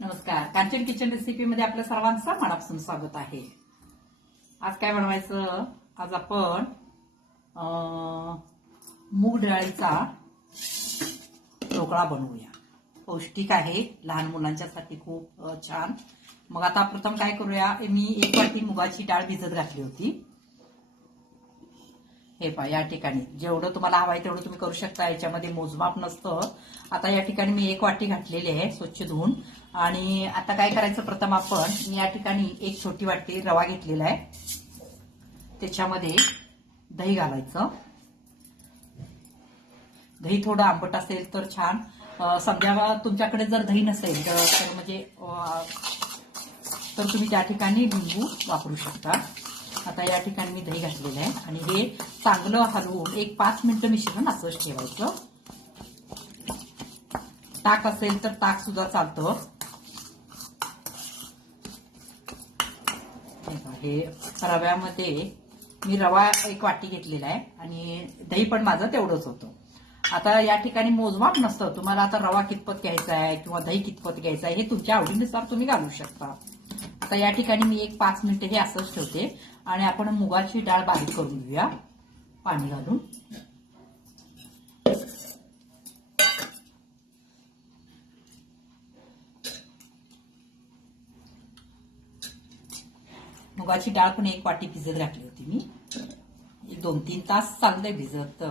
नमस्कार, Kanchan kitchen recipe मध्ये आपल्या सर्वांचं मनापासून स्वागत आहे. आज काय बनवायचं? आज आपण मूग डाळीचा ढोकळा बनवूया. पौष्टिक आहे, लहान मुलांच्यासाठी खूप छान. मग आता प्रथम काय करूया, मी 1 वाटी मुगाची डाळ भिजत घातली होती. हे पहा, या ठिकाणी जेवढं तुम्हाला हवं आहे तेवढं तुम्ही करू शकता, याच्यामध्ये मोजमाप नसतं. आता या ठिकाणी मी 1 वाटी घातलेली आहे स्वच्छ धुवून. आणि आता काय करायचं, प्रथम आपण मी या ठिकाणी 1 छोटी वाटी रवा घेतलेला आहे, त्याच्यामध्ये दही घालायचं. दही थोडं आंबट असेल तर छान. समजा तुमच्याकडे जर दही नसेल तर म्हणजे तर तुम्ही त्या ठिकाणी लिंबू वापरू शकता. आता या ठिकाणी मी दही घातलेलं आहे आणि हे चांगलं हलवून 1-5 मिनिटं मिश्रण असंच ठेवायचं. ताक असेल तर ताक सुद्धा चालतं. हे रव्यामध्ये मी रवा 1 वाटी घेतलेला आहे आणि दही पण माझं तेवढंच होतं. आता या ठिकाणी मोजमाप नसतं, तुम्हाला आता रवा कितपत घ्यायचा आहे किंवा दही कितपत घ्यायचं आहे हे तुमच्या आवडीनुसार तुम्ही घालू शकता. आता या ठिकाणी मी 1-5 मिनिटं हे असंच ठेवते आणि आपण मुगाची डाळ बारीक करून घेऊया पाणी घालून. मुगाची डाळ पण 1 वाटी भिजत घातली होती मी. 2-3 तास चाललंय भिजत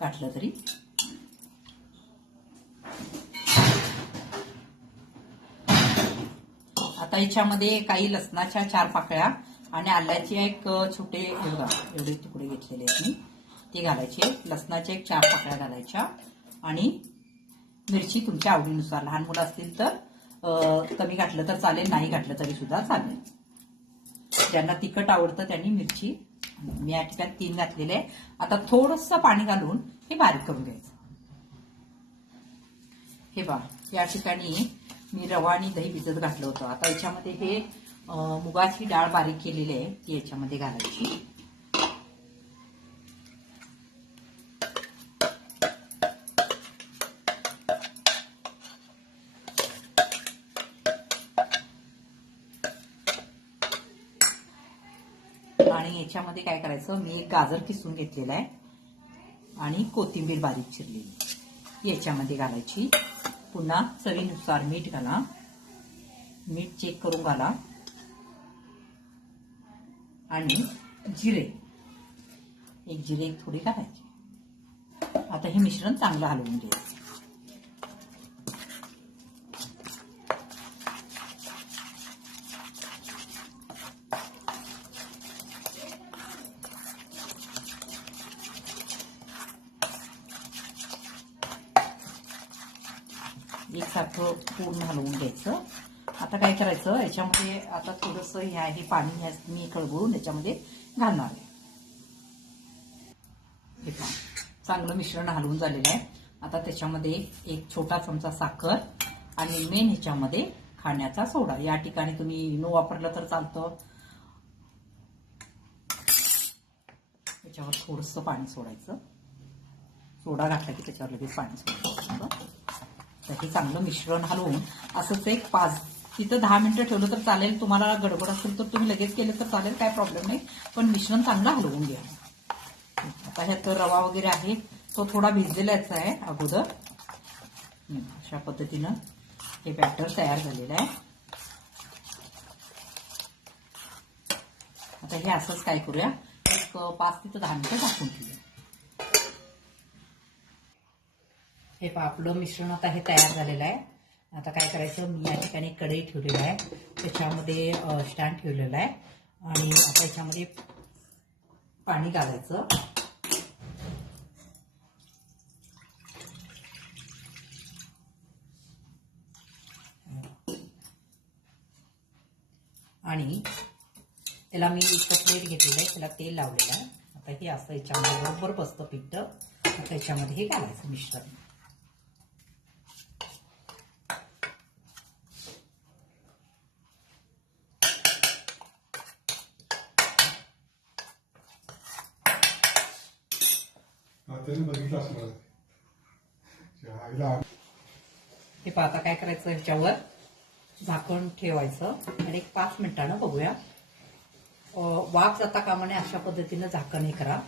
घातलं तरी. आता याच्यामध्ये काही लसणाच्या 4 पाकळ्या आणि आल्याचे एक छोटे एवढे तुकडे घेतलेले आहेत मी, ते घालायचे. लसणाच्या 4 पाकळ्या घालायच्या आणि मिरची तुमच्या आवडीनुसार. लहान मुलं असतील तर कमी घातलं तर चालेल, नाही घातलं तरी सुद्धा चालेल. ज्यांना तिखट आवडतं त्यांनी मिरची, मी या ठिकाणी 3 घातलेले आहे. आता थोडंसं पाणी घालून हे बारीक करून घ्यायचं. हे बघा, या ठिकाणी मी रवा आणि दही भिजत घातलं होतं. आता याच्यामध्ये हे मुगाची डाळ बारीक केलेली आहे ती याच्यामध्ये घालायची. आणि याच्यामध्ये काय करायचं, मी 1 गाजर किसून घेतलेला आहे आणि कोथिंबीर बारीक चिरलेली याच्यामध्ये घालायची. पुन्हा चवीनुसार मीठ घाला, मीठ चेक करून घाला. आणि जिरे, एक जिरे थोडी घालायची. आता हे मिश्रण चांगलं हलवून घ्यायचं. एकसारखं पूर्ण हलवून घ्यायचं. आता काय करायचं, याच्यामध्ये आता थोडंसं हे पाणी मी कळगळून याच्यामध्ये घालणार आहे. हे पहा, चांगलं मिश्रण हलवून झालेलं आहे. आता त्याच्यामध्ये 1 छोटा चमचा साखर आणि मेन ह्याच्यामध्ये खाण्याचा सोडा. या ठिकाणी तुम्ही इनो वापरलं तर चालतं. त्याच्यावर थोडंसं पाणी सोडायचं. सोडा घातला की त्याच्यावर लगेच पाणी सोडायचं. तर हे चांगलं मिश्रण हलवून असंच 5 तिथं 10 मिनिटं ठेवलं तर चालेल. तुम्हाला गडबड असेल तर तुम्ही लगेच केलं तर चालेल, काय प्रॉब्लेम नाही. पण मिश्रण चांगलं हलवून घ्या. आता ह्यात रवा वगैरे आहे तो थोडा भिजलेलाच आहे अगोदर. अशा पद्धतीनं हे बॅटर तयार झालेलं आहे. आता हे असंच काय करूया, 5 ते 10 मिनिटं झाकून ठेवूया. हे पहा, आपलं मिश्रण आता हे तयार झालेलं आहे. आता काय करायचं, मी या ठिकाणी कढई ठेवलेली आहे, त्याच्यामध्ये स्टँड ठेवलेला आहे आणि आता याच्यामध्ये पाणी घालायचं. आणि त्याला मी प्लेट घेतलेलं आहे, त्याला तेल लावलेलं आहे. आता हे असं याच्यामध्ये बरोबर बसतं पीठ. आता याच्यामध्ये हे घालायचं मिश्रण. हे पहा, आता काय करायचं, ह्याच्यावर झाकण ठेवायचं आणि एक 5 मिनिटानं बघूया. वाफ जाता कामा नये अशा पद्धतीनं झाकण हे करा.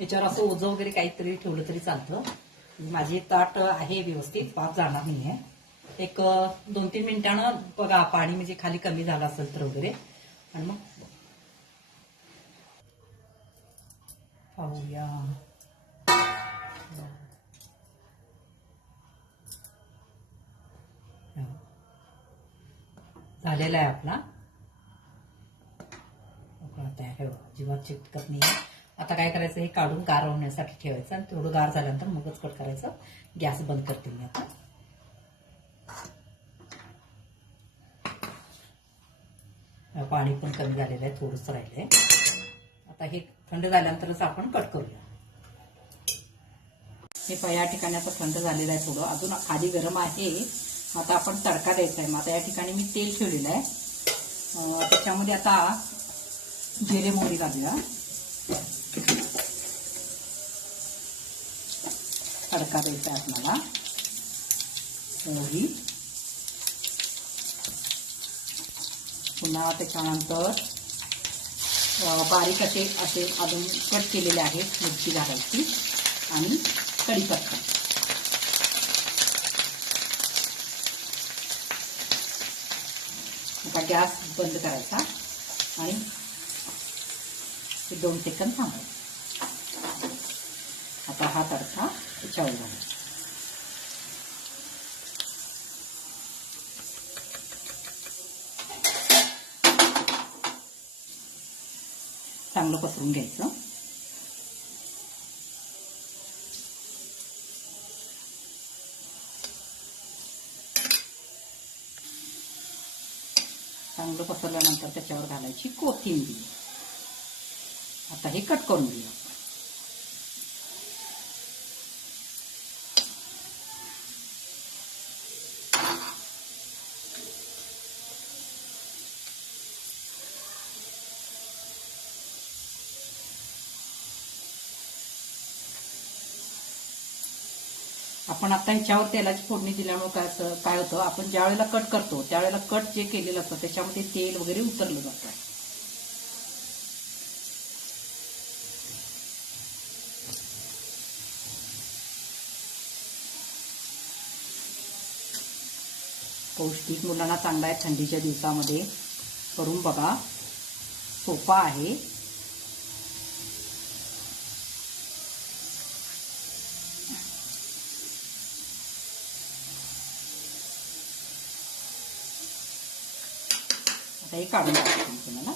याच्यावर असं ओझं वगैरे काहीतरी ठेवलं तरी चालतं. माझी ताट आहे व्यवस्थित, वाफ जाणार नाहीये. एक 2-3 मिनिटानं बघा पाणी म्हणजे खाली कमी झालं असेल तर वगैरे, आणि मग पाहूया. झालेला आहे आपला तयार. अजिबात चिटकत नाही. आता काय करायचं, हे काढून गार होण्यासाठी ठेवायचं आणि थोडं गार झाल्यानंतर मगच कट करायचं. गॅस बंद करते मी आता. पाणी पण कमी झालेलं आहे, थोडंच राहिलंय. आता हे थंड झाल्यानंतरच आपण कट करूया. हे या ठिकाणी आता थंड झालेलं आहे थोडं, अजून आधी गरम आहे. आता आपण तडका द्यायचा आहे. मग आता या ठिकाणी मी तेल ठेवलेलं आहे. त्याच्यामध्ये आता जिरे मोहरी घालूया. तडका द्यायचा आहे आपल्याला. मोहरी, पुन्हा त्याच्यानंतर बारीक असे अजून कट केलेले आहेत मिरची घालायची आणि कढीपत्ता. आता गॅस बंद करायचा आणि 2 सेकंद थांबायचं. आता हा तडका त्याच्यावर घालायचा. चांगलं पसरून घ्यायचं. चांगलं पसरल्यानंतर त्याच्यावर घालायची कोथिंबीर. आता हे कट करून घेऊया. आपण आता ह्याच्यावर तेलाची फोडणी दिल्यामुळे काय होतं, आपण ज्या वेळेला कट करतो त्यावेळेला कट जे केलेलं असतं त्याच्यामध्ये तेल वगैरे उतरलं जातं. पौष्टिक, मुलांना चांगला आहे. थंडीच्या दिवसामध्ये करून बघा, सोपा आहे. आता हे काढून टाकतो तुम्हाला.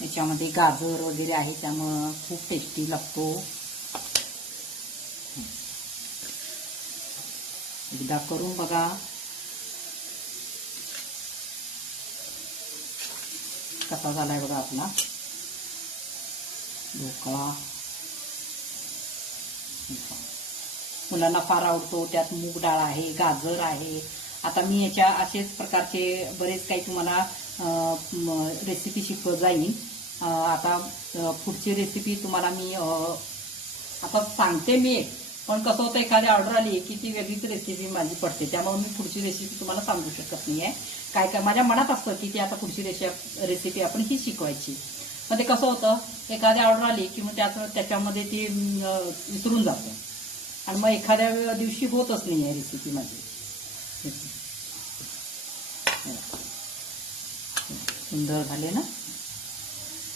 याच्यामध्ये गाजर वगैरे आहे त्यामुळं खूप टेस्टी लागतो. एकदा करून बघा. कसा झालाय बघा आपला ढोकळा. मुलांना फार आवडतो. त्यात मूग डाळ आहे, गाजर आहे. आता मी याच्या असेच प्रकारचे बरेच काही तुम्हाला रेसिपी शिकवत जाईन. आता पुढची रेसिपी तुम्हाला मी आता सांगते मी, पण कसं होतं एखादी ऑर्डर आली की ती वेगळीच रेसिपी माझी पडते. त्यामुळे मी पुढची रेसिपी तुम्हाला सांगू शकत नाहीये. काय काय माझ्या मनात असतं की ती आता पुढची रेसिपी आपण ही शिकवायची. पण ते कसं होतं, एखादी ऑर्डर आली की मग त्याच्यामध्ये ती विसरून जातं आणि मग एखाद्या दिवशी होतच नाही आहे रेसिपी माझी. सुंदर झाले ना,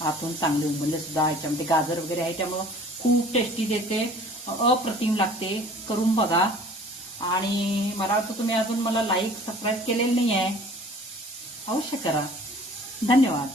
आतून चांगले उमलले सुद्धा. याच्यामध्ये गाजर वगैरे आहे त्यामुळं खूप टेस्टी देते, अप्रतिम लागते. करून बघा. आणि मला वाटतं तुम्ही अजून मला लाईक सबस्क्राईब केलेलं नाही आहे, अवश्य करा. धन्यवाद.